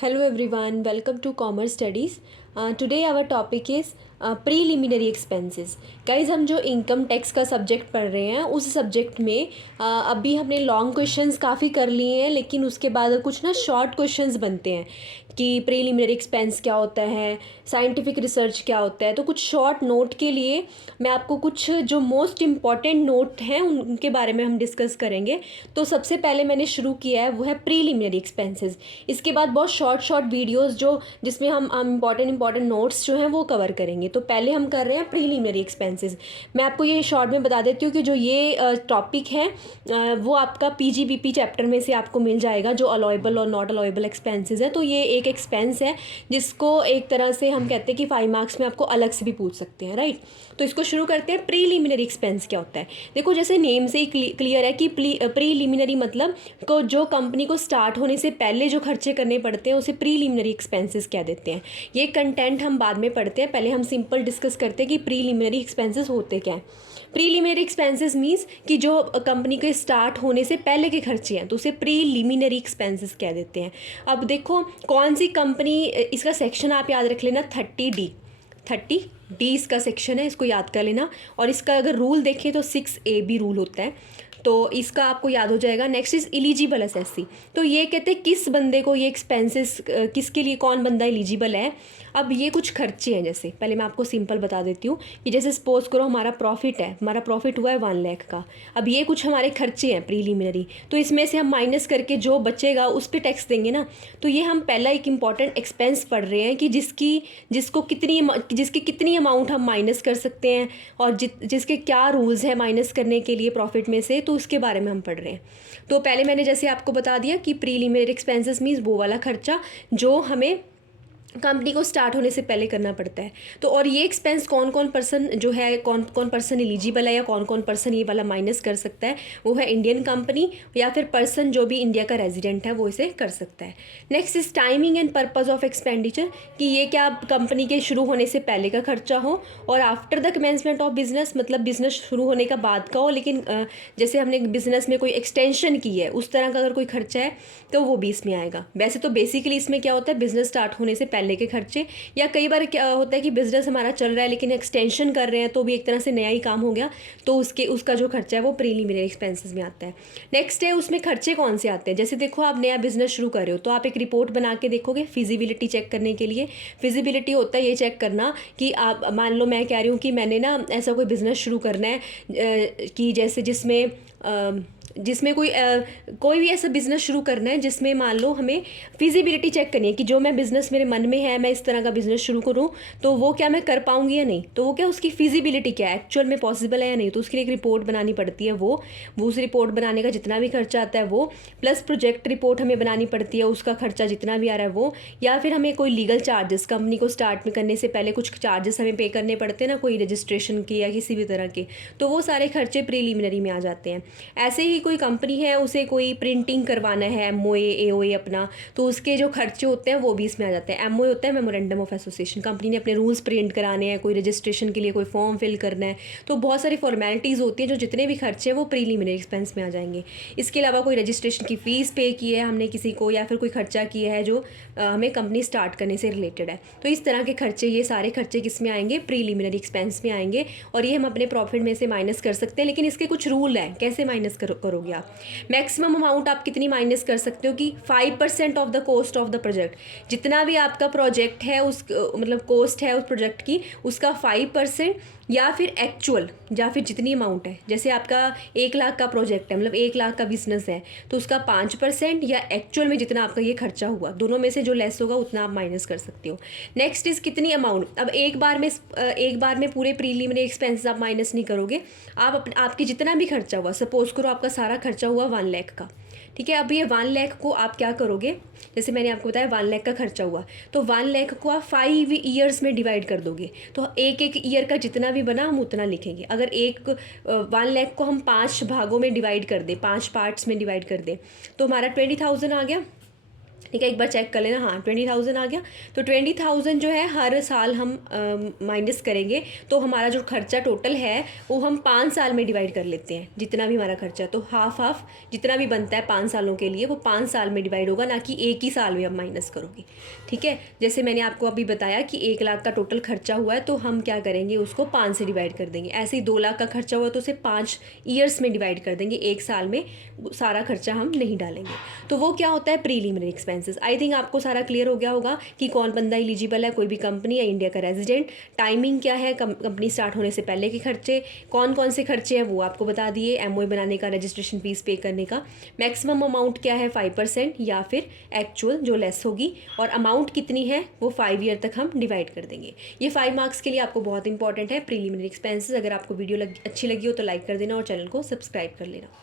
Hello everyone, welcome to Commerce Studies. Today our topic is preliminary expenses. Guys हम जो income tax का subject पढ़ रहे हैं उस सब्जेक्ट में अभी हमने लॉन्ग क्वेश्चंस काफ़ी कर लिए हैं, लेकिन उसके बाद कुछ ना शॉर्ट क्वेश्चंस बनते हैं कि प्रीलिमिनरी एक्सपेंस क्या होता है, साइंटिफिक रिसर्च क्या होता है। तो कुछ शॉर्ट नोट के लिए मैं आपको कुछ जो मोस्ट इम्पॉर्टेंट नोट हैं उनके बारे में हम डिस्कस करेंगे। तो सबसे पहले मैंने शुरू किया है वो है प्रीलिमिनरी एक्सपेंसेस। इसके बाद बहुत शॉर्ट वीडियोस जिसमें हम इम्पॉर्टेंट नोट्स जो हैं वो कवर करेंगे। तो पहले हम कर रहे हैं प्रीलिमिनरी एक्सपेंसेस। मैं आपको ये शॉर्ट में बता देती हूँ कि जो ये टॉपिक है वो आपका पीजीबीपी चैप्टर में से आपको मिल जाएगा, जो अलाउएबल और नॉट अलाउएबल एक्सपेंसेस है। तो ये एक एक्सपेंस है जिसको एक तरह से हम कहते हैं कि 5 मार्क्स में आपको अलग से भी पूछ सकते हैं, राइट। तो इसको शुरू करते हैं। प्रीलिमिनरी एक्सपेंस क्या होता है? देखो, जैसे नेम से ही क्लियर है कि प्रीलिमिनरी मतलब को जो कंपनी को स्टार्ट होने से पहले जो खर्चे करने पड़ते हैं उसे प्रीलिमिनरी एक्सपेंसेस कह देते हैं। ये कंटेंट हम बाद में पढ़ते हैं, पहले हम सिंपल डिस्कस करते हैं कि प्रीलिमिनरी एक्सपेंसेस होते क्या हैं। प्रीलिमिनरी एक्सपेंसेस मीन्स कि जो कंपनी के स्टार्ट होने से पहले के खर्चे हैं तो उसे प्रीलिमिनरी एक्सपेंसेस कह देते हैं। अब देखो कौन सी कंपनी, इसका सेक्शन आप याद रख लेना 30D इसका सेक्शन है, इसको याद कर लेना। और इसका अगर रूल देखें तो 6A रूल होता है, तो इसका आपको याद हो जाएगा। Next is eligible SSC. तो ये कहते हैं किस बंदे को ये एक्सपेंसेस, किसके लिए कौन बंदा एलिजिबल है। अब ये कुछ खर्चे हैं, जैसे पहले मैं आपको सिंपल बता देती हूँ कि जैसे सपोज करो हमारा प्रॉफिट हुआ है 1 लाख का। अब ये कुछ हमारे खर्चे हैं प्रीलिमिनरी, तो इसमें से हम माइनस करके जो बचेगा उस पर टैक्स देंगे ना। तो ये हम पहला एक इम्पॉर्टेंट एक्सपेंस पढ़ रहे हैं कि जिसकी कितनी अमाउंट हम माइनस कर सकते हैं और जिसके क्या रूल्स हैं माइनस करने के लिए प्रॉफिट में से, तो उसके बारे में हम पढ़ रहे हैं। तो पहले मैंने जैसे आपको बता दिया कि प्रीलिमिनरी एक्सपेंसेस मीन्स वो वाला खर्चा जो हमें कंपनी को स्टार्ट होने से पहले करना पड़ता है। तो और ये एक्सपेंस कौन कौन पर्सन एलिजिबल है या कौन कौन पर्सन ये वाला माइनस कर सकता है, वो है इंडियन कंपनी या फिर पर्सन जो भी इंडिया का रेजिडेंट है वो इसे कर सकता है। Next is timing and purpose of expenditure, कि ये क्या कंपनी के शुरू होने से पहले का खर्चा हो और after the commencement of business, मतलब बिजनेस शुरू होने का बाद का हो, लेकिन जैसे हमने बिजनेस में कोई एक्सटेंशन की है उस तरह का अगर कोई खर्चा है तो वो भी इसमें आएगा। वैसे तो बेसिकली इसमें क्या होता है, बिजनेस स्टार्ट होने से पहले के खर्चे, या कई बार क्या होता है कि बिजनेस हमारा चल रहा है लेकिन एक्सटेंशन कर रहे हैं तो भी एक तरह से नया ही काम हो गया, तो उसका जो खर्चा है वो प्रीलिमिनरी एक्सपेंसेस में आता है। नेक्स्ट है उसमें खर्चे कौन से आते हैं। जैसे देखो आप नया बिजनेस शुरू कर रहे हो तो आप एक रिपोर्ट बना के देखोगे फिजिबिलिटी चेक करने के लिए। फिजिबिलिटी होता है ये चेक करना कि आप मान लो मैं कह रही हूँ कि मैंने ना ऐसा कोई बिजनेस शुरू करना है कि जैसे जिसमें कोई भी ऐसा बिज़नेस शुरू करना है जिसमें मान लो हमें फिजिबिलिटी चेक करनी है कि जो मैं बिज़नेस मेरे मन में है मैं इस तरह का बिज़नेस शुरू करूं तो वो क्या मैं कर पाऊंगी या नहीं। तो वो क्या उसकी फिजिबिलिटी क्या है, एक्चुअल में पॉसिबल है या नहीं। तो उसके लिए एक रिपोर्ट बनानी पड़ती है। वो उस रिपोर्ट बनाने का जितना भी खर्चा आता है वो, प्लस प्रोजेक्ट रिपोर्ट हमें बनानी पड़ती है, उसका खर्चा जितना भी आ रहा है वो, या फिर हमें कोई लीगल चार्जेस कंपनी को स्टार्ट में करने से पहले कुछ चार्जेस हमें पे करने पड़ते हैं ना, कोई रजिस्ट्रेशन के या किसी भी तरह के, तो वो सारे खर्चे प्रीलिमिनरी में आ जाते हैं। ऐसे ही कोई कंपनी है उसे कोई प्रिंटिंग करवाना है, एमओए एओए अपना, तो उसके जो खर्चे होते हैं वो भी इसमें आ जाते हैं। एमओए होता है मेमोरेंडम ऑफ एसोसिएशन, कंपनी ने अपने रूल्स प्रिंट कराने हैं, कोई रजिस्ट्रेशन के लिए कोई फॉर्म फिल करना है, तो बहुत सारी फॉर्मेलिटीज़ होती हैं। जो जितने भी खर्चे हैं वो प्रीलिमिनरी एक्सपेंस में आ जाएंगे। इसके अलावा कोई रजिस्ट्रेशन की फ़ीस पे की है हमने किसी को, या फिर कोई खर्चा किया है जो हमें कंपनी स्टार्ट करने से रिलेटेड है, तो इस तरह के खर्चे, ये सारे खर्चे किस में आएंगे, प्रीलिमिनरी एक्सपेंस में आएंगे। और ये हम अपने प्रॉफिट में से माइनस कर सकते हैं, लेकिन इसके कुछ रूल हैं कैसे माइनस करोगे आप। मैक्सिमम अमाउंट आप कितनी माइनस कर सकते हो कि 5% of the cost of the project, जितना भी आपका प्रोजेक्ट है उस मतलब कॉस्ट है उस प्रोजेक्ट की, उसका 5%, या फिर एक्चुअल, या फिर जितनी अमाउंट है। जैसे आपका 1 लाख का प्रोजेक्ट है, मतलब 1 लाख का बिजनेस है, तो उसका 5% या एक्चुअल में जितना आपका ये खर्चा हुआ, दोनों में से जो लेस होगा उतना आप माइनस कर सकते हो। नेक्स्ट इज कितनी अमाउंट। अब एक बार में पूरे प्रीलिमिनरी एक्सपेंसेस आप माइनस नहीं करोगे। आपके जितना भी खर्चा हुआ, सपोज करो आपका सारा खर्चा हुआ 1 लाख का, ठीक है। अब ये 1 लाख को आप क्या करोगे, जैसे मैंने आपको बताया 1 लाख का खर्चा हुआ, तो 1 लाख को आप 5 ईयर्स में डिवाइड कर दोगे। तो एक एक ईयर का जितना भी बना हम उतना लिखेंगे। अगर 1 लाख को हम 5 भागों में डिवाइड कर दें, 5 पार्ट्स में डिवाइड कर दें, तो हमारा 20,000 आ गया। ठीक है, एक बार चेक कर लेना। हाँ 20,000 आ गया। तो 20,000 जो है हर साल हम माइनस करेंगे, तो हमारा जो खर्चा टोटल है वो हम 5 साल में डिवाइड कर लेते हैं, जितना भी हमारा खर्चा। तो हाफ हाफ जितना भी बनता है 5 सालों के लिए वो 5 साल में डिवाइड होगा, ना कि एक ही साल में अब माइनस करोगे। ठीक है, जैसे मैंने आपको अभी बताया कि 1 लाख का टोटल खर्चा हुआ है, तो हम क्या करेंगे, उसको 5 से डिवाइड कर देंगे। ऐसे ही 2 लाख का खर्चा हुआ तो उसे 5 ईयर्स में डिवाइड कर देंगे, एक साल में सारा खर्चा हम नहीं डालेंगे। तो वो क्या होता है, प्रीलिमिनरी एक्सपेंसेस। आई थिंक आपको सारा क्लियर हो गया होगा कि कौन बंदा एलिजिबल है, कोई भी कंपनी या इंडिया का रेजिडेंट, टाइमिंग क्या है, कंपनी स्टार्ट होने से पहले के खर्चे, कौन कौन से खर्चे हैं वो आपको बता दिए, एमओए बनाने का, रजिस्ट्रेशन फीस पे करने का, मैक्सिमम अमाउंट क्या है 5% या फिर एक्चुअल जो लेस होगी, और अमाउंट कितनी है वो 5 ईयर तक हम डिवाइड कर देंगे। ये 5 मार्क्स के लिए आपको बहुत इंपॉर्टेंट है प्रीलिमिनरी एक्सपेंसेस। अगर आपको वीडियो अच्छी लगी हो तो लाइक कर देना और चैनल को सब्सक्राइब कर लेना।